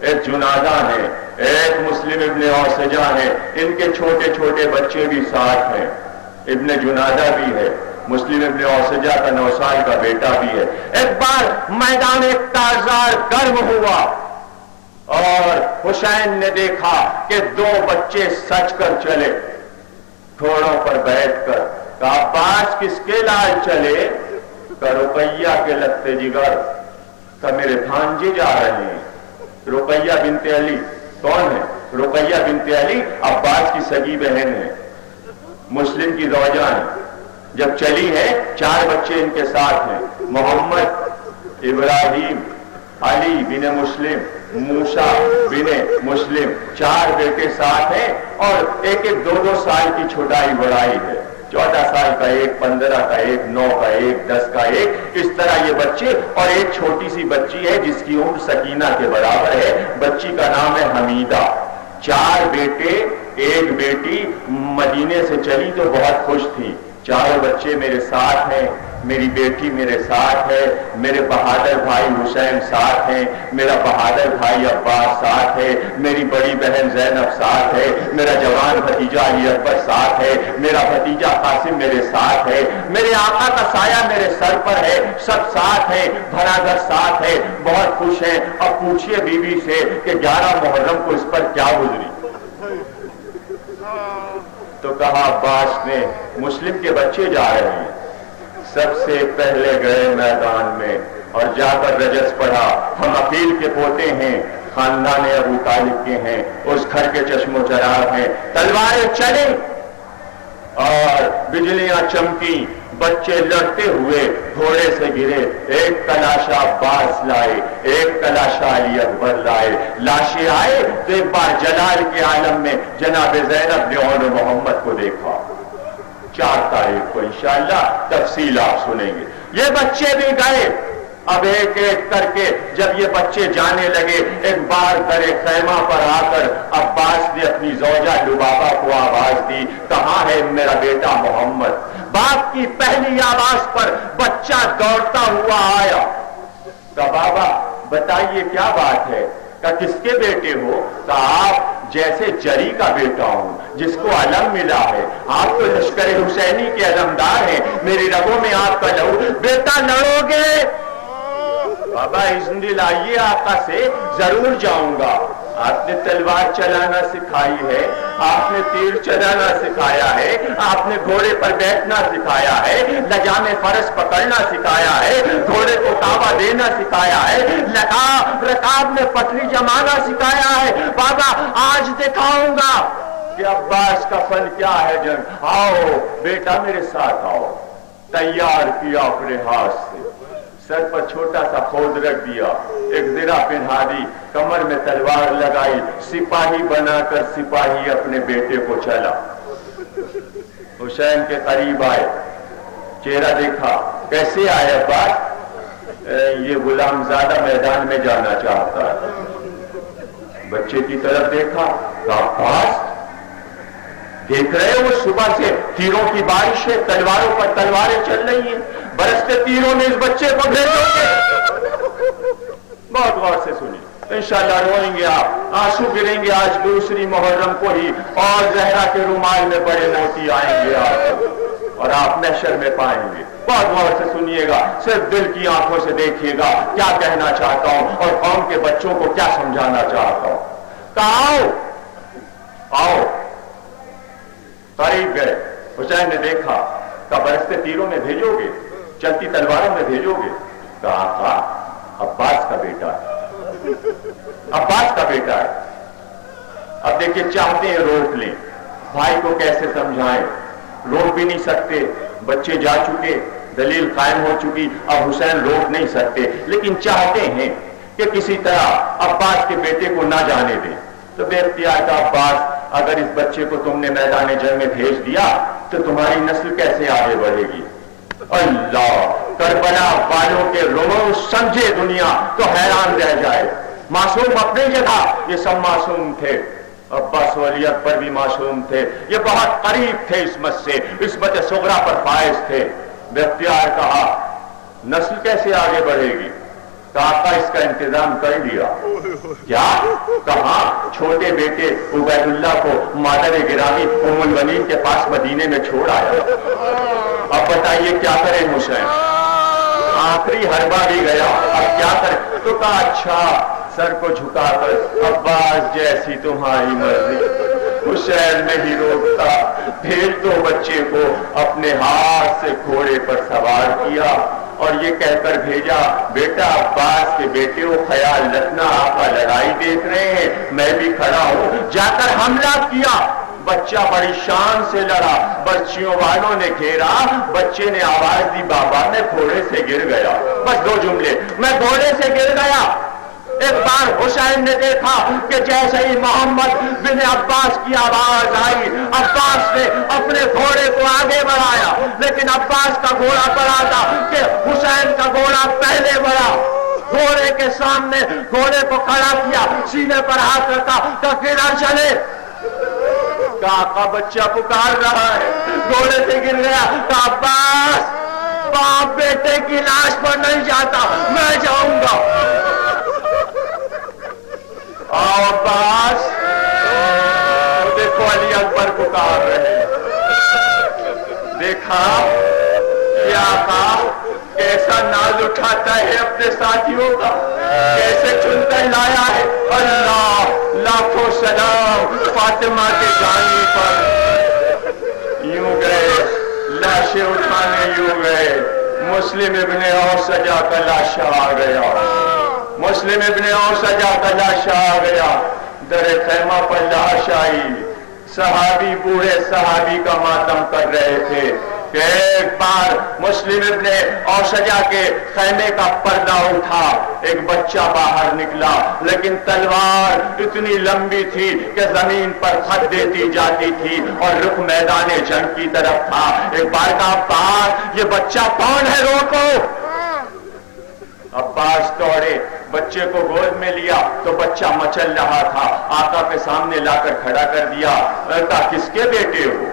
ایک جنادہ ہے، ایک مسلم ابن اوسجہ ہے، ان کے چھوٹے چھوٹے بچے بھی ساتھ ہیں، ابن جنادہ بھی ہے، مسلم ابن اوسجہ کا 9 سال کا بیٹا بھی ہے۔ ایک بار میدان کارزار گرم ہوا اور حسین نے دیکھا کہ 2 بچے سج کر چلے، گھوڑوں پر بیٹھ کر۔ کہا عباس کس کے لال چلے؟ کہ رقیہ کے لگتے جگر، کہ میرے بھانجے جا رہے ہیں۔ رقیہ بنت علی کون ہے؟ رقیہ بنت علی عباس کی سگی بہن ہے، مسلم کی زوجہ ہے۔ جب چلی ہے 4 بچے ان کے ساتھ ہیں، محمد، ابراہیم، علی بن مسلم، موسیٰ بن مسلم، 4 بیٹے ساتھ ہیں، اور ایک 2 سال کی چھوٹائی بڑائی ہے، 14 سال کا ایک، 15 کا ایک، 9 کا ایک، 10 کا ایک، اس طرح یہ بچے، اور ایک چھوٹی سی بچی ہے جس کی عمر سکینہ کے برابر ہے، بچی کا نام ہے حمیدہ۔ 4 بیٹے 1 بیٹی، مدینے سے چلی تو بہت خوش تھی، 4 بچے میرے ساتھ ہیں، میری بیٹی میرے ساتھ ہے، میرے بہادر بھائی حسین ساتھ ہیں، میرا بہادر بھائی عباس ساتھ ہے، میری بڑی بہن زینب ساتھ ہے، میرا جوان بھتیجا علی اکبر ساتھ ہے، میرا بھتیجا قاسم میرے ساتھ ہے، میرے آقا کا سایہ میرے سر پر ہے، سب ساتھ ہیں، بھرا گھر ساتھ ہے، بہت خوش ہیں۔ اب پوچھئے بی بی سے کہ 11 محرم کو اس پر کیا گزری؟ تو کہا عباس نے مسلم کے بچے جا رہے ہیں، سب سے پہلے گئے میدان میں اور جا کر رجس پڑھا، ہم عقیل کے پوتے ہیں، خاندان ابو طالب کے ہیں، اس گھر کے چشم و چراغ ہیں، تلواریں چلیں اور بجلیاں چمکی، بچے لڑتے ہوئے گھوڑے سے گرے، ایک تلاشا عباس لائے، ایک تلاشا علی اکبر لائے، لاشیں آئے تو ایک بار جلال کے عالم میں جناب زینب نے اور محمد کو دیکھا۔ 4 تاریخ کو انشاءاللہ تفصیل آپ سنیں گے۔ یہ بچے بھی گئے، اب ایک ایک کر کے جب یہ بچے جانے لگے، ایک بار در خیمہ پر آ کر عباس نے اپنی زوجہ لبابہ کو آواز دی، کہاں ہے میرا بیٹا محمد؟ باپ کی پہلی آواز پر بچہ دوڑتا ہوا آیا، کہا بابا بتائیے کیا بات ہے؟ کہا کس کے بیٹے ہو؟ کہا آپ جیسے جری کا بیٹا ہوں جس کو علم ملا ہے، آپ تو لشکر حسینی کے علمدار ہیں، میری رگوں میں آپ کا لہو، بیٹا لڑو گے؟ بابا اذن دلائیے آقا سے، ضرور جاؤں گا۔ آپ نے تلوار چلانا سکھائی ہے، آپ نے تیر چلانا سکھایا ہے، آپ نے گھوڑے پر بیٹھنا سکھایا ہے، لجام فرس پکڑنا سکھایا ہے، گھوڑے کو تاوا دینا سکھایا ہے، رکاب میں پٹری جمانا سکھایا ہے، بابا آج دکھاؤں گا کہ عباس کا فن کیا ہے جنگ۔ آؤ بیٹا میرے ساتھ آؤ۔ تیار کیا اپنے ہاتھ سے، سر پر چھوٹا سا خود رکھ دیا، ایک زرہ پہنا دی، کمر میں تلوار لگائی، سپاہی بنا کر سپاہی اپنے بیٹے کو چلا۔ حسین کے قریب آئے، چہرہ دیکھا، کیسے آئے عباس؟ یہ غلام زادہ میدان میں جانا چاہتا ہے۔ بچے کی طرف دیکھا، کہا عباس دیکھ رہے ہو صبح سے تیروں کی بارش ہے، تلواروں پر تلواریں چل رہی ہیں، برستے تیروں میں اس بچے کو بھیجو گے؟ بہت غور سے سنی، انشاءاللہ روئیں گے آپ، آنسو گریں گے آج دوسری محرم کو ہی، اور زہرا کے رومال میں بڑے موتی آئیں گے آپ، اور آپ محشر میں پائیں گے۔ بہت غور سے سنیے گا، صرف دل کی آنکھوں سے دیکھیے گا کیا کہنا چاہتا ہوں اور قوم کے بچوں کو کیا سمجھانا چاہتا ہوں۔ کہا آؤ آؤ، قریب گئے، حسین نے دیکھا، کہا برستے تیروں میں بھیجو گے، چلتی تلواروں میں بھیجو گے؟ کہا عباس کا بیٹا ہے، عباس کا بیٹا ہے۔ اب دیکھیں چاہتے ہیں روک لیں، بھائی کو کیسے سمجھائیں، روک بھی نہیں سکتے، بچے جا چکے، دلیل قائم ہو چکی، اب حسین روک نہیں سکتے، لیکن چاہتے ہیں کہ کسی طرح عباس کے بیٹے کو نہ جانے دیں۔ تو بے اختیار کا عباس، اگر اس بچے کو تم نے میدان جنگ میں بھیج دیا تو تمہاری نسل کیسے آگے بڑھے گی؟ اللہ، کربلا والوں کے رموز سمجھے دنیا تو حیران رہ جائے۔ معصوم اپنی جگہ، یہ سب معصوم تھے، عباس و علی اکبر بھی معصوم تھے، یہ بہت قریب تھے عصمت سے، عصمت صغرا پر فائز تھے۔ بے اختیار کہا نسل کیسے آگے بڑھے گی؟ کہا اس کا انتظام کر لیا۔ کیا؟ کہاں؟ چھوٹے بیٹے عبید اللہ کو مادر گرامی ام المؤمنین کے پاس مدینے میں چھوڑ آیا۔ اب بتائیے کیا کریں حسین؟ آخری حربہ بھی گیا، اب کیا کریں؟ تو کہا اچھا، سر کو جھکا کر عباس جیسی تمہاری مرضی۔ حسین نہیں روکتا، بھیج دو بچے کو۔ اپنے ہاتھ سے گھوڑے پر سوار کیا اور یہ کہہ کر بھیجا بیٹا عباس کے بیٹے کو خیال رکھنا، آقا لڑائی دیکھ رہے ہیں، میں بھی کھڑا ہوں۔ جا کر حملہ کیا، بچہ بڑی شان سے لڑا، بچیوں والوں نے گھیرا، بچے نے آواز دی بابا میں گھوڑے سے گر گیا. بس 2 جملے، میں گھوڑے سے گر گیا. ایک بار حسین نے دیکھا کہ جیسے ہی محمد بن عباس کی آواز آئی، عباس نے اپنے گھوڑے کو آگے بڑھایا، لیکن عباس کا گھوڑا بڑا تھا کہ حسین کا گھوڑا پہلے بڑھا. گھوڑے کے سامنے گھوڑے کو کھڑا کیا، سینے پر ہاتھ رکھا کہ کدھر چلے. آقا بچہ پکار رہا ہے، گھوڑے سے گر گیا. عباس باپ بیٹے کی لاش پر نہیں جاتا، میں جاؤں گا. عباس دیکھو علی اکبر پکار رہے. دیکھا کہ آقا کیسا ناز اٹھاتا ہے اپنے ساتھیوں کا، کیسے چن کر لایا ہے. اللہ لاکھوں سلام فاطمہ کے جانی پر. یوں گئے لاشیں اٹھانے، یوں گئے. مسلم ابن اوسجا کا لاشا آ گیا، مسلم ابن اوسجا کا لاشا آ گیا. در خیمہ پر لاش آئی. صحابی بوڑھے صحابی کا ماتم کر رہے تھے کہ ایک بار مسلم ابن اوسجا کے خیمے کا پردہ اٹھا، ایک بچہ باہر نکلا، لیکن تلوار اتنی لمبی تھی کہ زمین پر خط دیتی جاتی تھی اور رخ میدان جنگ کی طرف تھا. ایک بار کا عباس یہ بچہ کون ہے، روکو. عباس دوڑے، بچے کو گود میں لیا تو بچہ مچل رہا تھا. آقا کے سامنے لا کر کھڑا کر دیا. کہا کس کے بیٹے ہو،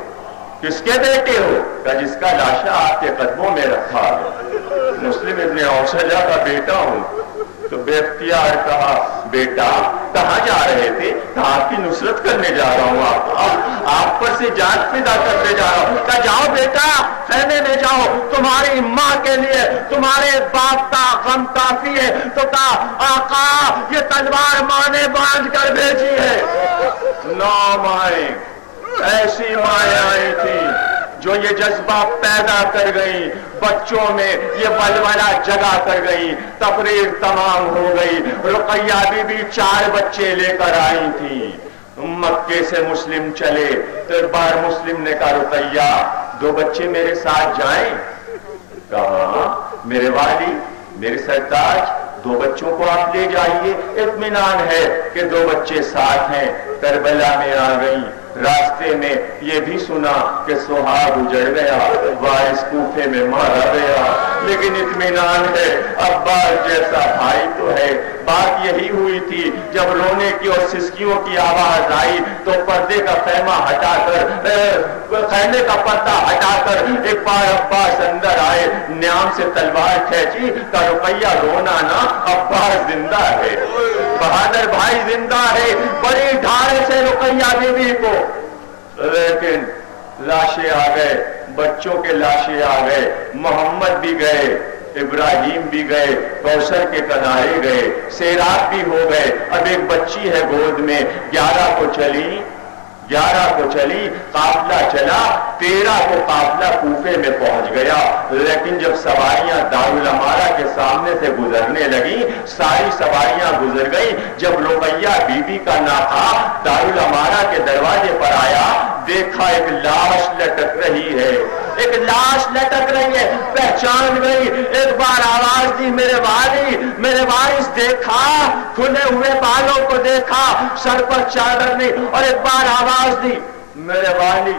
کس کے بیٹے ہو؟ کہا جس کا لاشا آپ کے قدموں میں رکھا ہے. مسلم ابن اوسجا کا بیٹا ہوں. تو بے اختیار کہا بیٹا کہاں جا رہے تھے؟ کہا آپ کی نصرت کرنے جا رہا ہوں، آپ پر سے جان فدا کرنے جا رہا ہوں. کہا جاؤ بیٹا خیمے میں جاؤ، تمہاری ماں کے لیے تمہارے باپ کا غم کافی ہے. تو کہا آقا یہ تلوار ماں نے باندھ کر بھیجی ہے. 9 مائیں ایسی مائیں آئی تھی جو یہ جذبہ پیدا کر گئی، بچوں میں یہ ولولہ جگا کر گئی. تقریر تمام ہو گئی. رقیہ بی بی 4 بچے لے کر آئی تھی. مکے سے مسلم چلے تو ایک بار مسلم نے کہا رقیہ 2 بچے میرے ساتھ جائیں. کہا میرے والی میرے سرتاج 2 بچوں کو آپ لے جائیے، اطمینان ہے کہ 2 بچے ساتھ ہیں. کربلا میں آ گئی. راستے میں یہ بھی سنا کہ سہاگ اجڑ گیا، وارث کوفے میں مارا گیا، لیکن اطمینان ہے عباس جیسا بھائی تو ہے. بات یہی ہوئی تھی جب رونے کی اور سسکیوں کی آواز آئی تو پردے کا خیمہ ہٹا کر، خیمے کا پردہ ہٹا کر ایک بار عباس اندر آئے. نیام سے تلوار کھینچی. کہ رقیہ رونا نا، عباس زندہ ہے، بہادر بھائی زندہ ہے. بڑی ڈھال سے رقیہ بی بی کو، لیکن لاشیں آ گئے، بچوں کے لاشیں آ گئے. محمد بھی گئے، ابراہیم بھی گئے، کوثر کے کنارے گئے، سیراب بھی ہو گئے. اب ایک بچی ہے گود میں. 11 کو چلی، قافلہ چلا. 13 کو قافلہ کوفے میں پہنچ گیا. لیکن جب سواریاں دارالامارہ کے سامنے سے گزرنے لگی، ساری سواریاں گزر گئی. جب رقیہ بی بی کا ناکا دارالامارہ کے دروازے پر آیا، دیکھا ایک لاش لٹک رہی ہے، ایک لاش لٹک رہی ہے. پہچان گئی. ایک بار آواز دی میرے والی میرے وارث. دیکھا کھلے ہوئے بالوں کو دیکھا، سر پر چادر نہیں. اور ایک بار آواز دی میرے والی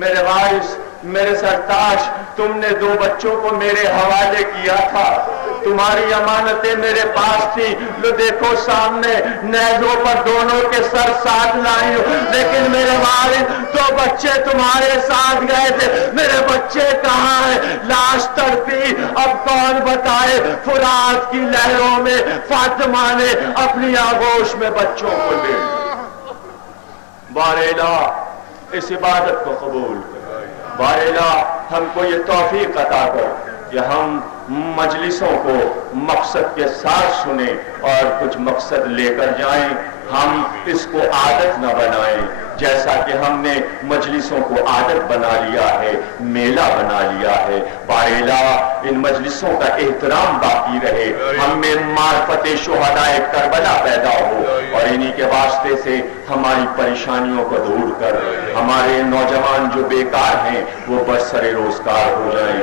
میرے وارث میرے سرتاج، تم نے 2 بچوں کو میرے حوالے کیا تھا، تمہاری امانتیں میرے پاس تھی. لو دیکھو سامنے نیزوں پر دونوں کے سر ساتھ لائی ہوں، لیکن میرے والد 2 بچے تمہارے ساتھ گئے تھے، میرے بچے کہاں ہیں؟ لاش تڑپی. اب کون بتائے؟ فرات کی لہروں میں فاطمہ نے اپنی آغوش میں بچوں کو لے. بار الہ اس عبادت کو قبول کر. بار الہ ہم کو یہ توفیق عطا کر کہ ہم مجلسوں کو مقصد کے ساتھ سنیں اور کچھ مقصد لے کر جائیں. ہم اس کو عادت نہ بنائیں جیسا کہ ہم نے مجلسوں کو عادت بنا لیا ہے، میلہ بنا لیا ہے. بار الہ ان مجلسوں کا احترام باقی رہے، ہم میں معرفت شہدائے کربلا پیدا ہو، اور انہی کے واسطے سے ہماری پریشانیوں کو دور کر ہمارے نوجوان جو بیکار ہیں وہ برسر روزگار ہو جائیں۔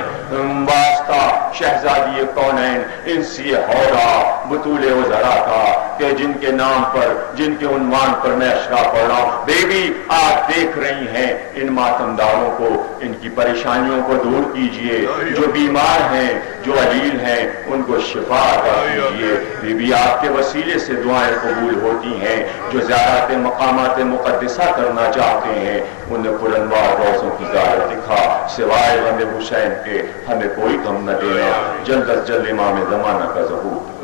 واسطہ شہزادی کونین انسی ہورا بطول وزراء کا کہ جن کے نام پر، جن کے عنوان پر میں اشرا پڑھ رہا ہوں، بیوی آپ دیکھ رہی ہیں ان ماتمداروں کو، ان کی پریشانیوں کو دور کیجئے، جو بیمار ہیں، جو علیل ہیں، ان کو شفا عطا کیجئے۔ بیوی آپ کے وسیلے سے دعائیں قبول ہوتی ہیں، جو زیارت مقامات مقدسہ کرنا چاہتے ہیں انہیں پرانوار روزوں کی زیارت دکھا، سوائے غم حسین کے ہمیں کوئی غم نہ دینا، جلد از جلد امام زمانہ کا ظہور۔